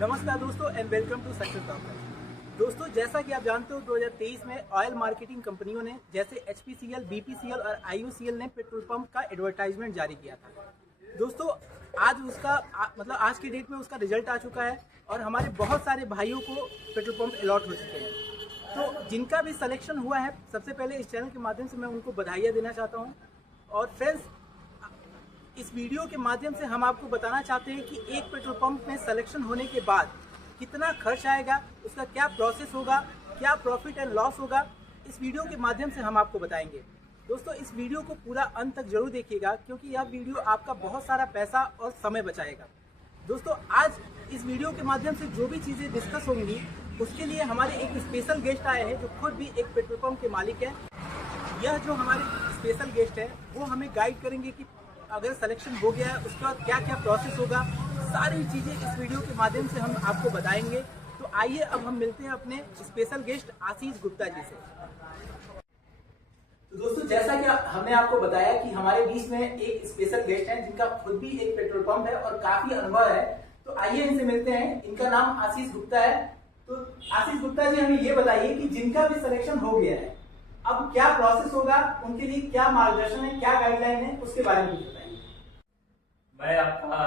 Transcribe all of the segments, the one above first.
नमस्कार दोस्तों and welcome to success talkers. दोस्तों जैसा कि आप जानते हो 2023 में ऑयल मार्केटिंग कंपनियों ने जैसे HPCL, BPCL और IOCL ने पेट्रोल पंप का एडवर्टाइजमेंट जारी किया था। दोस्तों आज उसका आज की डेट में उसका रिजल्ट आ चुका है और हमारे बहुत सारे भाइयों को पेट्रोल पंप अलॉट हो चुके हैं। तो जिनका भी सिलेक्शन हुआ है, सबसे पहले इस चैनल के माध्यम से मैं उनको बधाइयाँ देना चाहता हूँ। और फ्रेंड्स, इस वीडियो के माध्यम से हम आपको बताना चाहते हैं कि एक पेट्रोल पंप में सिलेक्शन होने के बाद कितना खर्च आएगा, उसका क्या प्रोसेस होगा, क्या प्रॉफिट एंड लॉस होगा, इस वीडियो के माध्यम से हम आपको बताएंगे। दोस्तों इस वीडियो को पूरा अंत तक जरूर देखिएगा क्योंकि यह वीडियो आपका बहुत सारा पैसा और समय बचाएगा। दोस्तों आज इस वीडियो के माध्यम से जो भी चीज़ें डिस्कस होंगी उसके लिए हमारे एक स्पेशल गेस्ट आए हैं जो खुद भी एक पेट्रोल पंप के मालिक हैं। यह जो हमारे स्पेशल गेस्ट है वो हमें गाइड करेंगे कि अगर सिलेक्शन हो गया है उसके बाद क्या क्या प्रोसेस होगा, सारी चीज़ें इस वीडियो के माध्यम से हम आपको बताएंगे। तो आइए अब हम मिलते हैं अपने स्पेशल गेस्ट आशीष गुप्ता जी से। तो दोस्तों जैसा कि हमने आपको बताया कि हमारे बीच में एक स्पेशल गेस्ट हैं जिनका खुद भी एक पेट्रोल पंप है और काफी अनुभव है। तो आइए इनसे मिलते हैं। इनका नाम आशीष गुप्ता है। तो आशीष गुप्ता जी हमें ये बताइए कि जिनका भी सिलेक्शन हो गया है अब क्या प्रोसेस होगा, उनके लिए क्या मार्गदर्शन है, क्या गाइडलाइन है, उसके बारे में बताइए। मैं आपका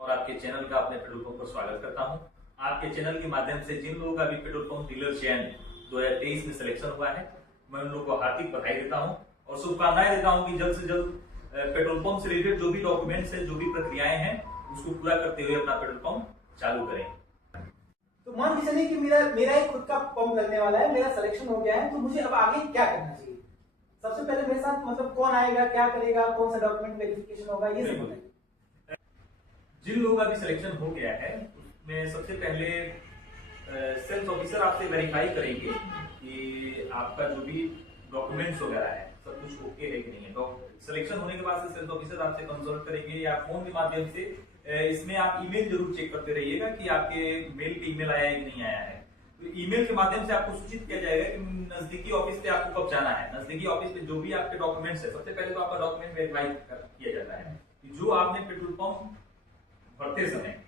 और आपके चैनल का अपने पेट्रोल पंप पर स्वागत करता हूं। आपके चैनल के माध्यम से जिन लोगों का भी पेट्रोल पंप डीलर चयन 2023 में सिलेक्शन हुआ है, मैं उन लोगों को हार्दिक बधाई देता हूं और शुभकामनाएं देता हूं कि जल्द से जल्द पेट्रोल पंप से रिलेटेड जो भी डॉक्यूमेंट्स है, जो भी प्रक्रियाएं हैं, उसको पूरा करते हुए अपना पेट्रोल पंप चालू करें। तो मान के चलिए कि मेरा एक खुद का पंप लगने वाला है, मेरा सिलेक्शन हो गया है, तो मुझे अब आगे क्या करना चाहिए? सबसे पहले मेरे साथ कौन आएगा, क्या करेगा, कौन सा डॉक्यूमेंट वेरिफिकेशन होगा, ये सब बताइए। जिन लोगों का भी सिलेक्शन हो गया है उसमें सबसे पहले सेल्स ऑफिसर आपसे वेरीफाई करेंगे कि आपका जो भी डॉक्यूमेंट्स वगैरह है सब कुछ ओके है कि नहीं है। तो सिलेक्शन होने के बाद से सेल्स ऑफिसर आपसे कंसल्ट करेंगे या फोन के माध्यम से। इसमें आप ईमेल जरूर चेक करते रहिएगा कि आपके मेल पे ईमेल आया है कि नहीं आया है। तो ईमेल के माध्यम से आपको सूचित किया जाएगा कि नजदीकी ऑफिस पे आपको कब जाना है। नजदीकी ऑफिस पे जो भी आपके डॉक्यूमेंट्स है, सबसे पहले तो आपका डॉक्यूमेंट वेरीफाई किया जाता है कि जो आपने पेट्रोल पंप भरते समय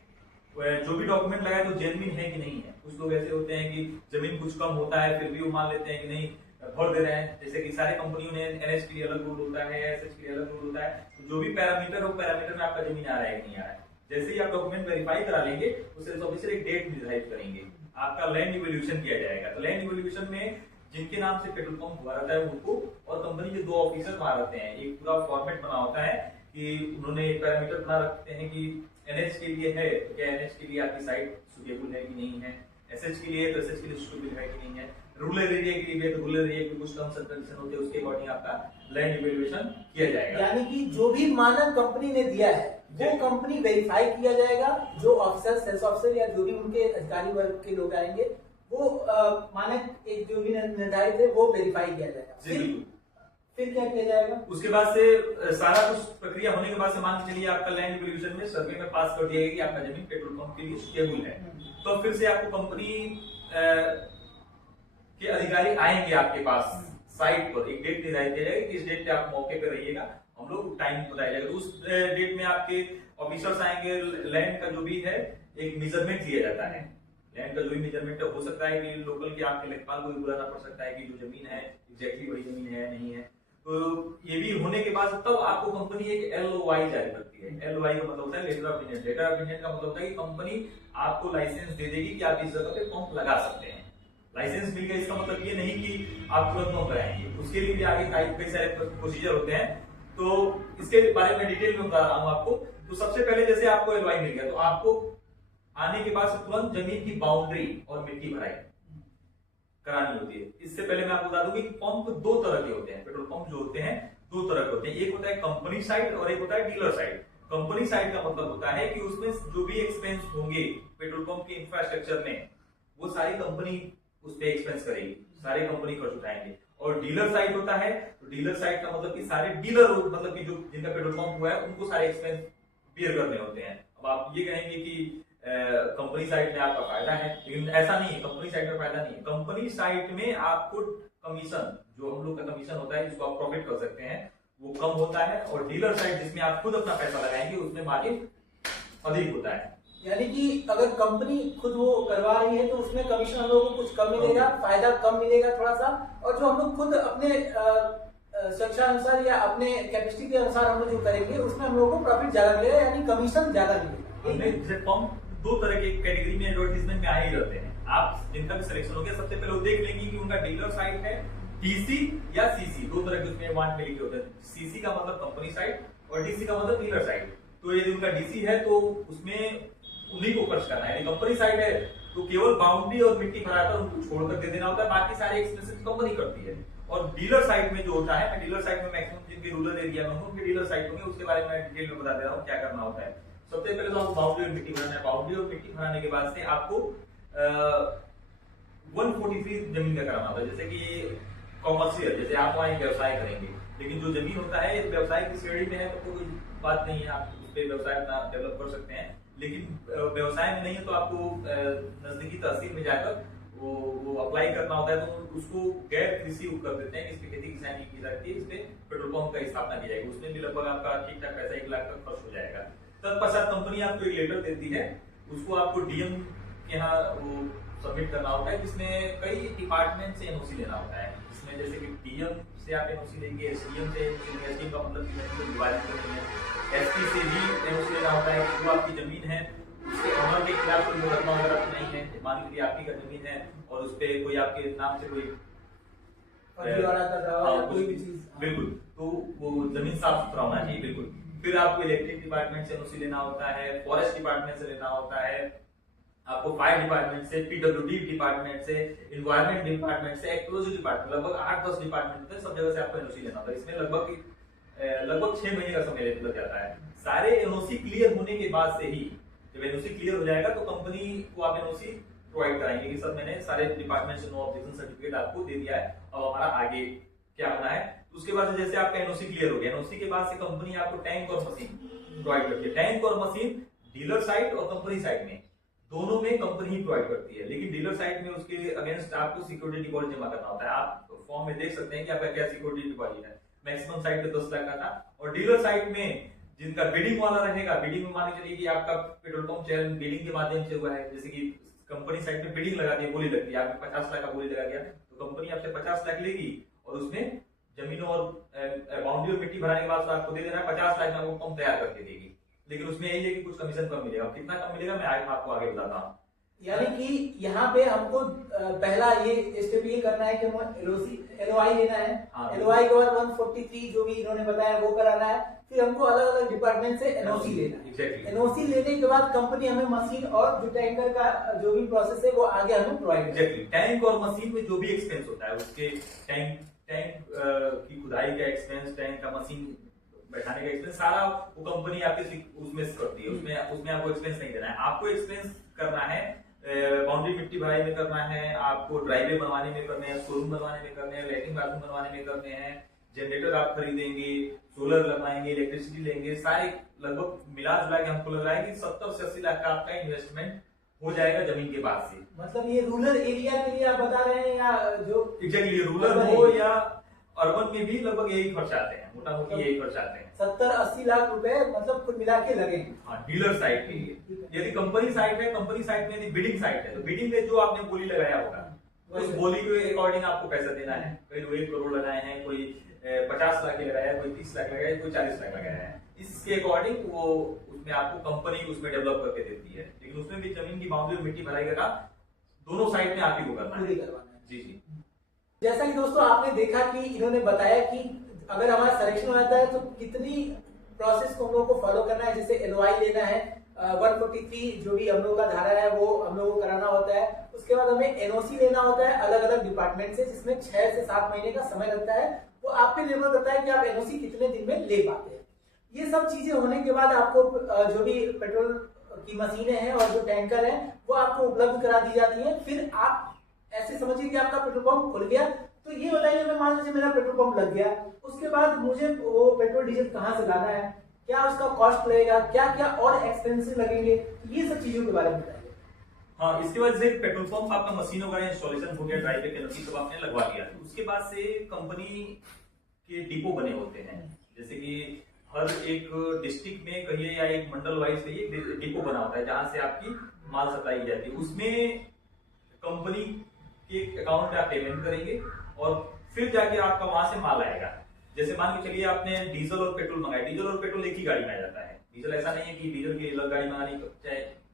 जो भी डॉक्यूमेंट लगाए तो जेन्युइन है कि नहीं है। कुछ लोग ऐसे होते हैं कि जमीन कुछ कम होता है फिर भी वो मान लेते हैं कि नहीं भर दे रहे हैं। जैसे कि सारे कंपनियों ने NH के लिए अलग रूल होता है, SH के लिए अलग रूल होता है। तो जो भी पैरामीटर हो, पैरामीटर में आपका जमीन आ रहा है कि नहीं आ रहा है। जैसे ही आप डॉक्यूमेंट वेरीफाई करा लेंगे तो सेल्स ऑफिसर एक डेट निर्धारित करेंगे, आपका लैंड इवैल्यूएशन किया जाएगा। तो लैंड इवैल्यूएशन में जिनके नाम से पेट्रोल पंप हुआ रहता है उनको और कंपनी के 2 ऑफिसर वहां रहते हैं। एक पूरा फॉर्मेट बना होता है कि उन्होंने एक पैरामीटर बना रखते हैं कि NH के लिए है तो क्या NH के लिए आपकी साइट सुटेबल है कि नहीं है, SH के लिए तो SH के लिए सुटेबल है कि नहीं है, रूरल एरिया के लिए तो रूरल एरिया के कुछ टर्म्स एंड कंडीशन होते हैं, उसके अकॉर्डिंग आपका लैंड इवैल्यूएशन किया जाएगा। यानी कि जो भी मानक कंपनी ने दिया है वो कंपनी वेरीफाई किया जाएगा। जो ऑफिसर, सेल्स ऑफिसर या जो भी उनके अधिकारी वर्ग के लोग आएंगे वो मानक एक जो भी निर्धारित है वो वेरीफाई किया जाएगा। फिर क्या किया जाएगा? उसके बाद से सारा कुछ प्रक्रिया होने के बाद से मान के चलिए आपका लैंड इवैल्यूएशन में सर्वे में पास कर दिया गया कि आपका जमीन पेट्रोल पंप के लिए सुटेबल है। तो फिर से आपको कंपनी के अधिकारी आएंगे आपके पास साइट पर। एक डेट निर्धारित किया जाएगा कि इस डेट पे आप मौके पर रहिएगा, हम लोग टाइम बताया जाएगा। तो उस डेट में आपके ऑफिसर्स आएंगे। लैंड का जो भी है एक मेजरमेंट लिया जाता है। लैंड का जो भी मेजरमेंट हो सकता है कि लोकल के आपके लेखपाल को भी बुलाना पड़ सकता है कि जो जमीन है एग्जैक्टली वही जमीन है नहीं है। तो ये भी होने के बाद तब आपको कंपनी एक LOI जारी करती है। LOI का मतलब होता है letter of intent. Letter of intent का मतलब होता है कि कंपनी आपको लाइसेंस दे देगी कि आप इस जगह पे पंप लगा सकते हैं। लाइसेंस मिल गया इसका मतलब ये नहीं कि आप तुरंत पंप लगाएंगे, उसके लिए भी आगे कई सारे प्रोसीजर होते हैं। तो इसके बारे में डिटेल में बता रहा हूँ आपको। तो सबसे पहले जैसे आपको LOI मिल गया तो आपको आने के बाद तुरंत जमीन की बाउंड्री और मिट्टी भराई करानी होती है। इससे पहले मैं आपको बता दूं कि पंप 2 तरह के होते हैं। पेट्रोल पंप जो होते हैं 2 तरह के होते हैं। एक होता है कंपनी साइड और एक होता है डीलर साइड। कंपनी साइड का मतलब होता है कि उसमें जो भी एक्सपेंस होंगे पेट्रोल पंप के इंफ्रास्ट्रक्चर में वो सारी कंपनी उस पर एक्सपेंस करेगी, सारे कंपनी खर्च उठाएंगे। और डीलर साइड होता है तो डीलर साइड का मतलब कि सारे डीलर मतलब कि जो जिनका पेट्रोल पंप हुआ है उनको सारे एक्सपेंस बियर करने होते हैं। अब आप ये कहेंगे कि कंपनी साइड में आपका फायदा है, लेकिन ऐसा नहीं है। कंपनी साइड में फायदा नहीं है। कंपनी साइड में आपको कमीशन, जो हम लोग का कमीशन होता है जिसको आप प्रॉफिट कर सकते हैं, वो कम होता है। और डीलर साइड जिसमें आप खुद अपना पैसा लगाएंगे उसमें मार्जिन अधिक होता है। यानी कि अगर कंपनी खुद वो करवा रही है तो उसमें कमीशन हम लोगों को कुछ कम मिलेगा, फायदा कम मिलेगा थोड़ा सा, और जो हम लोग खुद अपने शिक्षा अनुसार या अपने कैपेसिटी के अनुसार हम लोग जो करेंगे उसमें हम लोगों को प्रॉफिट ज्यादा मिलेगा, यानी कमीशन ज्यादा मिलेगा। फॉर्म दो तरह के कैटेगरी में एडवर्टीजमेंट में आ ही रहते हैं। आप जिनका भी सिलेक्शन हो गया, सबसे पहले वो देख लेंगे कि उनका डीलर साइट है, डीसी या सीसी, दो तरह के उसमें वांट में लिखे होते हैं। सीसी का मतलब कंपनी साइट और डीसी का मतलब डीलर साइट। तो यदि उनका डीसी है तो उसमें उन्हीं को खर्च करना है। यदि कंपनी साइट है तो केवल बाउंड्री और मिट्टी भराकर उनको छोड़कर दे देना होता है, बाकी सारे एक्सपेंसेस कंपनी करती है। और डीलर साइट में जो होता है, मैं डीलर साइट में मैक्सिमम जिनके रूरल एरिया में उनके डीलर साइट होंगे, उसके बारे में डिटेल में बता दे रहा हूँ क्या करना होता है। सबसे पहले तो आपको बाउंड्री और मिट्टी भराना है। बाउंड्री और मिट्टी भराने के बाद से आपको 143 जमीन का कराना होता है। जैसे कि कॉमर्शियल, जैसे आप वहां व्यवसाय करेंगे, लेकिन जो जमीन होता है व्यवसाय की श्रेणी में है तो कोई बात नहीं है, आप उस पर व्यवसाय अपना डेवलप कर सकते हैं। लेकिन व्यवसाय में नहीं है तो आपको नजदीकी तहसील में जाकर वो अप्लाई करना होता है। तो उसको गैर कृषि उपकर देते हैं, इसमें खेती किसानी की जाती है, इसमें पेट्रोल पंप का स्थापना की जाएगी। उसमें भी लगभग आपका ठीक ठाक पैसा 1 लाख तक खर्च हो जाएगा। तत्पश्चात कंपनी आपको एक लेटर देती है, उसको आपको डीएम के यहाँ वो सबमिट करना होता है, जिसमें कई डिपार्टमेंट से एनओसी लेना होता है। इसमें जैसे कि डीएम से आप एनओसी लेंगे, एसडीएम से एनओसी लेंगे, एसडीएम का मतलब विभाजित करनी है, एसपी से भी एनओसी लेना होता है कि जो आपकी जमीन है उसके ऑनर के खिलाफ कोई मुकदमा वगैरह नहीं है। मान लीजिए आपकी जमीन है और उस पे कोई आपके नाम से कोई कोई भी चीज, बिल्कुल, तो वो जमीन साफ सुथरा होना चाहिए, बिल्कुल। फिर आपको इलेक्ट्रिक डिपार्टमेंट से एनओसी लेना होता है, फॉरेस्ट डिपार्टमेंट से लेना होता है, आपको फायर डिपार्टमेंट से, पीडब्ल्यूडी डिपार्टमेंट से, एनवायरमेंट डिपार्टमेंट से, एक्सप्लोजिव डिपार्टमेंट, लगभग 8-10 डिपार्टमेंट से, सब जगह से आपको एनओसी लेना होता है। इसमें लगभग 6 महीने का समय लग जाता है। सारे एनओसी क्लियर होने के बाद से ही, जब एनओसी क्लियर हो जाएगा तो कंपनी को आप एनओसी प्रोवाइड कराएंगे कि सर मैंने सारे डिपार्टमेंट से नो ऑब्जेक्शन सर्टिफिकेट आपको दे दिया है, अब हमारा आगे क्या होना है। उसके बाद से जैसे आपका एनओसी क्लियर हो गया, एनओसी के बाद से कंपनी आपको टैंक और मशीन प्रोवाइड करती है। टैंक और मशीन डीलर साइट और कंपनी साइट में दोनों में कंपनी ही प्रोवाइड करती है, लेकिन डीलर साइट में उसके अगेंस्ट आपको सिक्योरिटी डिपॉजिट जमा करना होता है। आप फॉर्म में देख सकते हैं कि आपका क्या सिक्योरिटी डिपॉजिट है। मैक्सिमम साइट पे 10 लाख का था, और डीलर साइट में जिनका बिडिंग वाला रहेगा, बिडिंग में मान के चलिए कि आपका पेट्रोल पंप चयन बिडिंग के माध्यम से हुआ है। जैसे कि कंपनी साइट में बिडिंग लगा दी, बोली लगती है, आपने 50 लाख का बोली लगा दिया तो कंपनी आपसे 50 लाख लेगी और उसमें जमीनों और बाउंड्री और मिट्टी भराने के बाद आपको दे देना है 50 लाख में वो पंप तैयार करके देगी। लेकिन उसमें यही है कि कुछ कमीशन कम मिलेगा। कितना कम मिलेगा मैं आपको आगे बताता हूँ। यानी कि यहाँ पे हमको पहला ये स्टेप ये करना है कि एलओआई लेना है। एलओआई के बाद 143 जो भी इन्होंने बताया वो कराना है। फिर हमको अलग अलग डिपार्टमेंट से एनओसी लेना है। एनओसी लेने के बाद कंपनी हमें मशीन और जो टैंकर का जो भी प्रोसेस है वो आगे हमें प्रोवाइड करेगी। टैंक और मशीन में जो भी एक्सपेंस होता है, उसके टैंक की खुदाई का एक्सपेंस, टैंक का मशीन बैठाने का एक्सपेंस, सारा वो कंपनी आपके उसमें करती है। उसमें आपको एक्सपेंस नहीं देना है। आपको एक्सपेंस करना है बाउंड्री मिट्टी भराई में करना है, आपको ड्राइवे बनवाने में करने हैं, शोरूम बनवाने में करने हैं, लैट्रिन बाथरूम बनवाने में करने हैं, जनरेटर आप खरीदेंगे, सोलर लगवाएंगे, इलेक्ट्रिसिटी लेंगे, सारे लगभग मिला जुला के हमको लग रहा है कि 70 से 80 लाख का आपका इन्वेस्टमेंट हो जाएगा जमीन के बाद से। मतलब ये रूरल एरिया के लिए आप बता रहे हैं या जो एग्जैक्टली रूरल हो या अर्बन में भी लगभग यही खर्च आते हैं, मोटा मोटी यही खर्च आते हैं। 70-80 लाख रुपए मतलब कुल मिला के लगेंगे। हाँ, डीलर साइट के लिए। यदि कंपनी साइट है, कंपनी साइट में यदि बिडिंग साइट है तो बिडिंग में जो आपने बोली लगाया होगा उस बोली के अकॉर्डिंग आपको पैसा देना है। कोई 1 करोड़ लगाए हैं, कोई 50 लाख लगाया है, कोई 30 लाख लगाया है, कोई 40 लाख लगाया है। इसके अकॉर्डिंग वो उसमें आपको कंपनी उसमें डेवलप करके देती है। लेकिन उसमें भी जमीन की बाउंड्री मिट्टी भराई का काम दोनों साइड में आप ही को करना है। जी जी। जैसा कि दोस्तों आपने देखा कि इन्होंने बताया कि अगर हमारा सिलेक्शन हो जाता है तो कितनी प्रोसेस को हम लोगों को फॉलो करना है। जैसे एलओआई लेना है, 143 जो भी हम लोगों का धारा है वो हम लोगों को कराना होता है। उसके बाद हमें एनओसी लेना होता है अलग अलग डिपार्टमेंट से, जिसमें 6 से 7 महीने का समय लगता है। वो आप पे निर्भर करता है कि आप एनओसी कितने दिन में ले पाते हैं। ये सब चीजें होने के बाद आपको जो भी पेट्रोल की मशीनें हैं और जो टैंकर है वो आपको उपलब्ध करा दी जाती है। फिर आप ऐसे समझिए कि आपका पेट्रोल पंप खुल गया, तो ये बताइए मैं मान लीजिए मेरा पेट्रोल पंप लग गया, उसके बाद मुझे वो पेट्रोल डीजल कहाँ से लाना है, क्या उसका कॉस्ट लगेगा, क्या क्या और एक्सपेंसिव लगेंगे, ये सब चीजों के बारे में बताइए। हाँ, इसके बाद से पेट्रोल पंप आपका मशीन वगैरह इंस्टॉलेशन हो गया, ड्राइव के नोटिस सब आपने लगवा दिया। उसके बाद से कंपनी के डिपो बने होते हैं। जैसे कि हर एक डिस्ट्रिक्ट में कहिए या एक मंडल वाइज कहिए डिपो बना होता है जहां से आपकी माल सप्लाई की जाती है। उसमें कंपनी के अकाउंट में आप पेमेंट करेंगे और फिर जाके आपका वहां से माल आएगा। जैसे मान के चलिए आपने डीजल और पेट्रोल मंगाया, डीजल और पेट्रोल एक ही गाड़ी में आ जाता है। डीजल ऐसा नहीं है कि डीजल की अलग गाड़ी मंगानी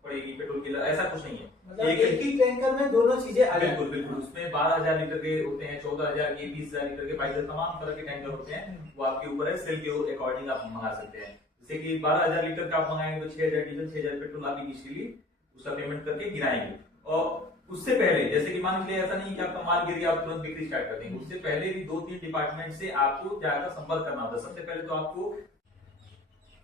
पड़ेगी, पेट्रोल की ऐसा कुछ नहीं है। मतलब एक ही टैंकर में दोनों चीजें आ बिल्कुल बिल्कुल। उसमें 12,000 लीटर के होते हैं, 14,000 के, 20,000 लीटर के, 22,000 तमाम तरह के टैंकर होते हैं। वो आपके ऊपर है, सेल के अकॉर्डिंग आप मंगा सकते हैं। जैसे कि 12,000 लीटर का आप मंगाएंगे तो 6,000 डीजल, 6,000 पेट्रोल आप इनिशियली उसका पेमेंट करके गिराएंगे। और उससे पहले जैसे कि मान लीजिए ऐसा नहीं कि आपका माल गिर गया आप तुरंत बिक्री स्टार्ट कर देंगे। उससे पहले भी 2-3 डिपार्टमेंट से आपको जाकर संपर्क करना होता है। सबसे पहले तो आपको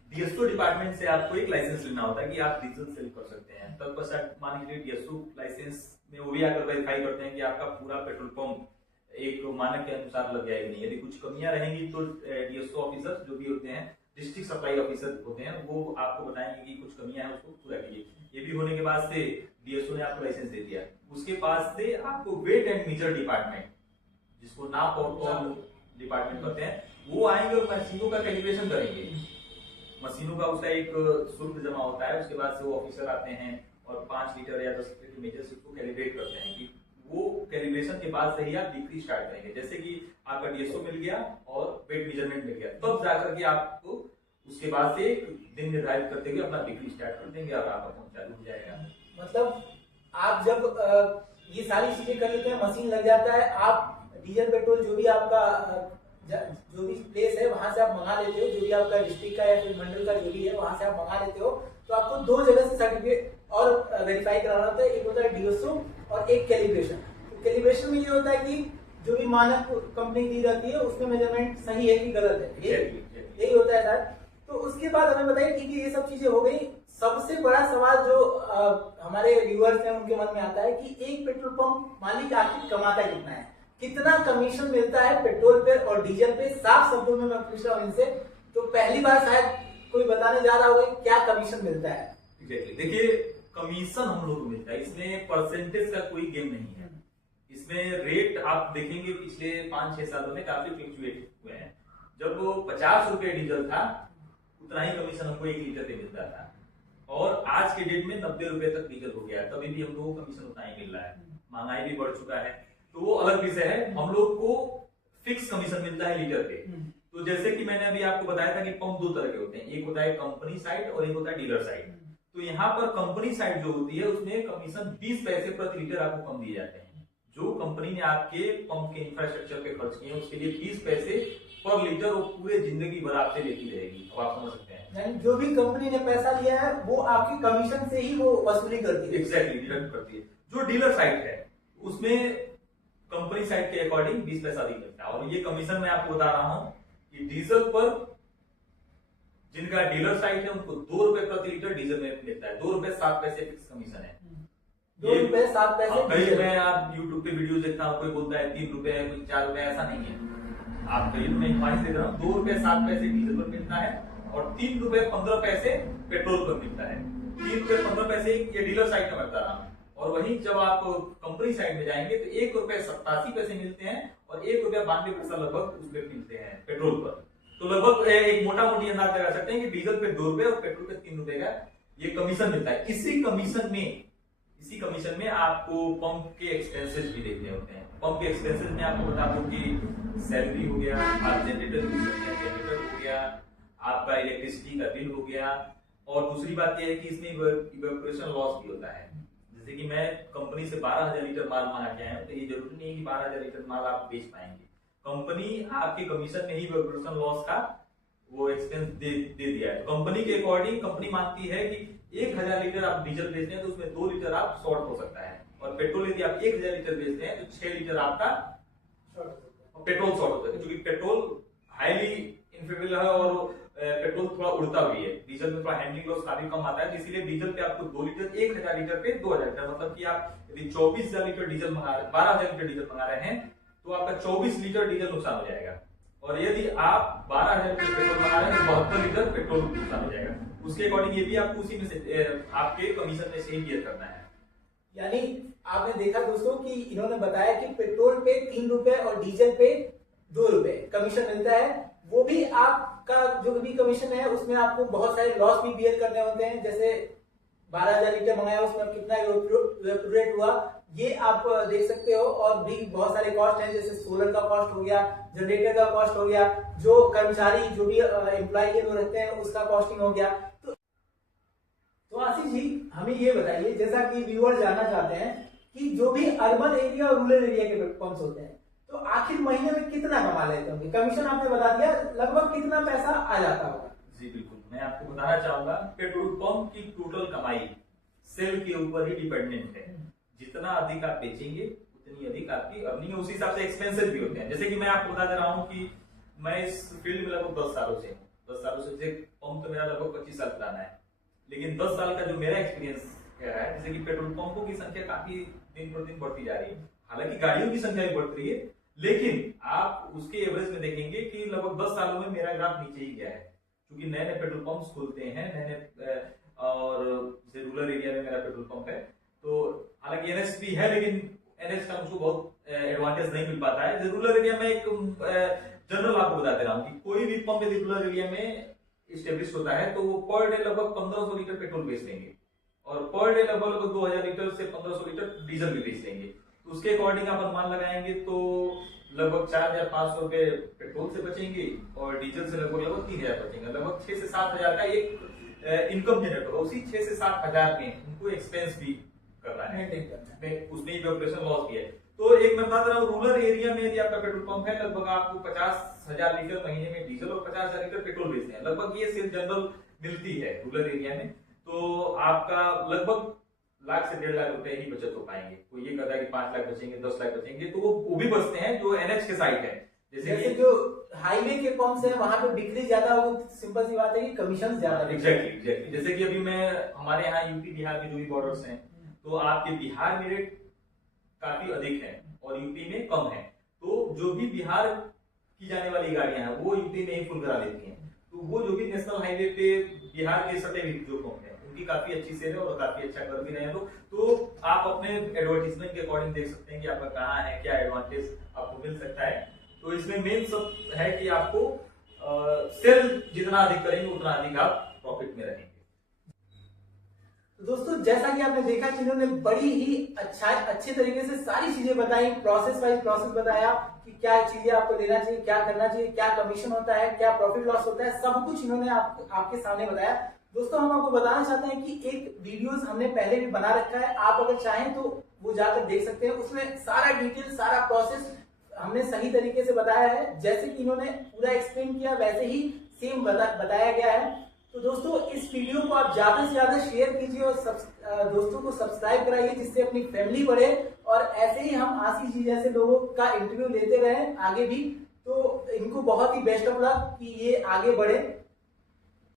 डीएसओ डिपार्टमेंट से आपको एक लाइसेंस लेना होता है कि आप डीजल सेल कर सकते हैं। तत्पश्चात मान लीजिए डीएसओ लाइसेंस में वो भी आकर वेरीफाई करते हैं कि आपका पूरा पेट्रोल पंप एक मानक के अनुसार लग जाएगा नहीं। यदि कुछ कमियां रहेंगी तो डीएसओ ऑफिसर जो भी होते हैं, डिस्ट्रिक्ट सप्लाई ऑफिसर होते हैं, वो आपको बताएंगे कि कुछ कमियां हैं उसको पूरा कीजिए। ये भी होने के बाद से डीएसओ ने आपको लाइसेंस दे दिया। उसके पास से आपको वेट एंड मीजर डिपार्टमेंट, जिसको नाप और तौल डिपार्टमेंट कहते हैं, वो आएंगे और मशीनों का कैलिब्रेशन करेंगे। मशीनों का उसका एक शुल्क जमा होता है। उसके बाद से वो ऑफिसर आते हैं और 5 लीटर या 10 लीटर की मेजर को कैलिब्रेट करते हैं कि वो कैलिब्रेशन के बाद से ही आप बिक्री स्टार्ट करेंगे। जैसे कि आपका डीएसओ मिल गया और वेट मेजरमेंट मिल गया, तब जाकर के आपको उसके बाद से एक दिन निर्धारित करते हुए अपना बिक्री स्टार्ट कर देंगे और आपका काम चालू हो जाएगा। मतलब आप जब ये सारी चीजें कर लेते हैं, मशीन लग जाता है, आप डीजल पेट्रोल जो भी आपका जो भी प्लेस है वहां से आप मंगा लेते हो, जो भी आपका डिस्ट्रिक्ट का या फिर मंडल का जो भी है वहां से आप मंगा लेते हो, तो आपको 2 जगह से सर्टिफिकेट और वेरीफाई कराना होता है। एक होता है डीएसओ और एक कैलिब्रेशन। तो कैलिब्रेशन में ये होता है कि जो भी मानक कंपनी दी रहती है उसमें मेजरमेंट सही है कि गलत है, यही होता है सर। तो उसके बाद हमें बताइए, ठीक है ये सब चीजें हो गई, सबसे बड़ा सवाल जो हमारे व्यूअर्स हैं उनके मन में आता है कि एक पेट्रोल पंप मालिक आखिर कमाता कितना है, कितना कमीशन मिलता है पेट्रोल पे और डीजल पे। साफ शब्दों में मैं पूछ रहा हूँ इनसे, तो पहली बार शायद कोई बताने जा रहा होगा क्या कमीशन मिलता है। देखिए कमीशन हम लोग को मिलता है, इसमें परसेंटेज का कोई गेम नहीं है। इसमें रेट आप देखेंगे पिछले 5-6 सालों में काफी फ्लक्चुएट हुए हैं। जब वो 50 रुपए डीजल था उतना ही कमीशन हमको 1 लीटर पे मिलता था, और आज के डेट में 90 रुपए तक डीजल हो गया है, तभी भी हम लोगों को कमीशन उतना ही मिल रहा है। महंगाई भी बढ़ चुका है तो वो अलग विषय है। हम लोग को फिक्स कमीशन मिलता है लीटर पे। तो जैसे कि मैंने अभी आपको बताया था कि पंप 2 तरह के होते हैं, एक होता है कंपनी साइड और एक होता है डीलर साइड। तो यहाँ पर कंपनी साइड जो होती है उसमें कमीशन 20 पैसे प्रति लीटर आपको कम दिए जाते हैं। जो कंपनी ने आपके पंप के इंफ्रास्ट्रक्चर पे खर्च किए उसके लिए 20 पैसे पर लीटर वो पूरे जिंदगी भर आपसे लेती रहेगी। अब आप समझ सकते हैं, जो भी कंपनी ने पैसा लिया है वो आपकी कमीशन से ही वो वसूली करती है। एग्जैक्टली डिडक्ट करती है। जो डीलर साइड है उसमें कंपनी साइड के अकॉर्डिंग 20 पैसा अधिक मिलता है। और ये कमीशन मैं आपको बता रहा हूं कि डीजल पर जिनका डीलर साइड है उनको 2 रुपए प्रति लीटर डीजल में मिलता है। 2 रुपए 7 पैसे फिक्स कमीशन है। 2 रुपए 7 पैसे। कई मैं आप यूट्यूब पे वीडियो देखता हूँ, कोई बोलता है 3 रुपए है, कोई 4 रुपए, ऐसा नहीं है। आप कहीं मैं इंक्वायरी दे रहा हूँ, 2 रुपए 7 पैसे डीजल पर मिलता है और 3 रुपए 15 पैसे पेट्रोल पर मिलता है। 3 रुपए 15 पैसे ये डीलर साइड का बता रहा हूँ। और वहीं जब आप कंपनी साइड में जाएंगे तो 1 रुपए 87 पैसे मिलते हैं और 1 रुपया 92 पैसा लगभग उसमें मिलते हैं पेट्रोल पर। तो लगभग एक मोटा मोटी अंदाज लगा सकते हैं कि डीजल पे 2 रुपए और पेट्रोल पे 3 रुपए का ये कमीशन मिलता है। इसी कमीशन में आपको पंप के एक्सपेंसेस भी देते होते हैं। पंप के एक्सपेंसेस में आपको बता दूं कि सैलरी हो गया, आप जनरेटर हो गया, आपका इलेक्ट्रिसिटी का बिल हो गया, और दूसरी बात यह है कि इसमें इवेपोरेशन लॉस भी होता है। जैसे कि मैं कंपनी से 12,000 लीटर माल मंगा के आया हूं, तो ये जरूरी नहीं है कि 12,000 लीटर माल आप बेच पाएंगे। कंपनी आपके कमीशन में ही इवेपोरेशन लॉस का वो एक्सपेंस दे दिया है। कंपनी के अकॉर्डिंग कंपनी मानती है कि 1,000 लीटर आप डीजल बेचते हैं तो उसमें 2 लीटर आप शॉर्ट हो सकता है, और पेट्रोल यदि आप 1,000 लीटर बेचते हैं तो 6 लीटर आपका पेट्रोल शॉर्ट होता है, क्योंकि पेट्रोल हाईली इनफ्लेमेबल है और पेट्रोल थोड़ा उड़ता हुई है। डीजल में थोड़ा हैंडलिंग लॉस काफी कम आता है, तो इसीलिए डीजल पे आपको 2 लीटर 1,000 लीटर पे 2,000 लीटर, मतलब कि आप यदि 24,000 लीटर डीजल मंगा 12,000 लीटर डीजल मंगा रहे हैं तो आपका 24 लीटर डीजल नुकसान हो जाएगा। और यदि आप 12,000 लीटर पेट्रोल मंगा रहे हैं तो 72 लीटर पेट्रोल नुकसान हो जाएगा। उसके अकॉर्डिंग ये भी आपको उसी में से आपके कमीशन में से ही क्लियर करना है। यानी आपने देखा दोस्तों कि इन्होंने बताया कि पेट्रोल पे 3 रुपए और डीजल पे 2 रुपए कमीशन मिलता है, वो भी आप का जो भी कमीशन है उसमें आपको बहुत सारे लॉस भी बियर करने होते हैं, जैसे 12,000 लीटर मंगाया उसमें कितना इवेपोरेट हुआ ये आप देख सकते हो। और भी बहुत सारे कॉस्ट हैं, जैसे सोलर का कॉस्ट हो गया, जनरेटर का कॉस्ट हो गया, जो कर्मचारी जो भी एम्प्लॉय के लोग रहते हैं उसका कॉस्टिंग हो गया। तो आशीष जी हमें ये बताइए, जैसा कि व्यूअर जानना चाहते हैं कि जो भी अर्बन एरिया और रूरल एरिया के पंप्स होते हैं तो आखिर महीने में कितना कमा लेते होंगे? कमीशन आपने बता दिया, लगभग कितना पैसा आ जाता होगा? जी बिल्कुल, मैं आपको बताना चाहूंगा पेट्रोल पंप की टोटल कमाई सेल के ऊपर ही डिपेंडेंट है। जितना अधिक आप बेचेंगे उतनी अधिक आपकी अर्निंग है, उसी हिसाब से एक्सपेंसेस भी होते हैं। जैसे कि मैं आपको बता दे रहा हूँ कि मैं इस फील्ड में लगभग 10 सालों से पंप तो मेरा लगभग 25 साल पुराना है, लेकिन 10 साल का जो मेरा एक्सपीरियंस कह रहा है, जैसे कि पेट्रोल पंपों की संख्या काफी दिन प्रतिदिन बढ़ती जा रही है, हालांकि गाड़ियों की संख्या भी बढ़ रही है, लेकिन आप उसके एवरेज में देखेंगे कि लगभग 10 सालों में मेरा ग्राफ नीचे ही गया है, क्योंकि नए नए पेट्रोल पंप खुलते हैं, नए और जैसे रूरल एरिया में मेरा पेट्रोल पंप है, तो हालांकि एनएच भी है, लेकिन एनएच का मुझको बहुत एडवांटेज नहीं मिल पाता है। रूरल एरिया में एक जनरल आपको बता दे रहा हूँ कि कोई भी पंप यदि रूरल एरिया में स्टेब्लिश होता है तो वो पर डे लगभग 1500 लीटर पेट्रोल बेच देंगे और पर डे लगभग 2000 लीटर से 1500 लीटर डीजल भी बेच देंगे। तो उसके अकॉर्डिंग आप अनुमान लगाएंगे तो लगभग 4500 रुपए पेट्रोल से बचेंगे और डीजल से लगभग 3000 बचेंगे, लगभग 6 से 7 हजार का एक इनकम जनरेट होगा। उसी 6 से 7 हजार में उनको एक्सपेंस भी करना है, उसमें इवेपोरेशन लॉस भी है। तो एक मैं बता रहा हूँ, रूरल एरिया में यदि आपका पेट्रोल पंप है लगभग आपको 50,000 लीटर महीने में डीजल और 50,000 लीटर पेट्रोल बेचते हैं, लगभग ये सेल जनरल मिलती है रूरल एरिया में। तो आपका लगभग लाख से 1.5 लाख रुपए ही बचत हो पाएंगे। कोई ये कहता है कि 5 लाख बचेंगे, 10 लाख बचेंगे, तो वो भी बचते हैं जो एनएच के साइड है। जैसे जो हाईवे के पंप्स हैं वहां पे बिक्री ज्यादा हो, सिंपल सी बात है कि कमीशन ज्यादा। एग्जैक्टली जैसे कि अभी मैं हमारे यहाँ यूपी बिहार के जो भी बॉर्डर्स हैं, तो आपके बिहार में रेट काफी अधिक है और यूपी में कम है, तो जो भी बिहार की जाने वाली गाड़ियां हैं वो यूपी में ही फुल करा लेती हैं। तो वो जो भी नेशनल हाईवे पे बिहार के सटे हुए जो पंप है उनकी काफी अच्छी सेल है और काफी अच्छा कर भी रहे हैं लोग। तो आप अपने एडवर्टीजमेंट के अकॉर्डिंग देख सकते हैं कि आपका कहाँ है, क्या एडवांटेज आपको मिल सकता है। तो इसमें मेन सब है कि आपको सेल जितना अधिक करेंगे उतना अधिक आप प्रॉफिट में रहेंगे। तो दोस्तों जैसा कि आपने देखा कि इन्होंने बड़ी ही अच्छे तरीके से सारी चीजें बताई, प्रोसेस वाइज प्रोसेस बताया कि क्या चीजें आपको लेना चाहिए, क्या करना चाहिए, क्या कमीशन होता है, क्या प्रॉफिट लॉस होता है, सब कुछ इन्होंने आपके सामने बताया। दोस्तों हम आपको बताना चाहते हैं कि एक वीडियोस हमने पहले भी बना रखा है, आप अगर चाहें तो वो जाकर देख सकते हैं, उसमें सारा डिटेल सारा प्रोसेस हमने सही तरीके से बताया है, जैसे कि इन्होंने पूरा एक्सप्लेन किया वैसे ही सेम बताया गया है। तो दोस्तों इस वीडियो को आप ज्यादा से ज्यादा शेयर कीजिए और दोस्तों को सब्सक्राइब कराइए, जिससे अपनी फैमिली बढ़े और ऐसे ही हम आशीष जी जैसे लोगों का इंटरव्यू लेते रहे आगे भी। तो इनको बहुत ही बेस्ट ऑफ लक कि ये आगे बढ़े।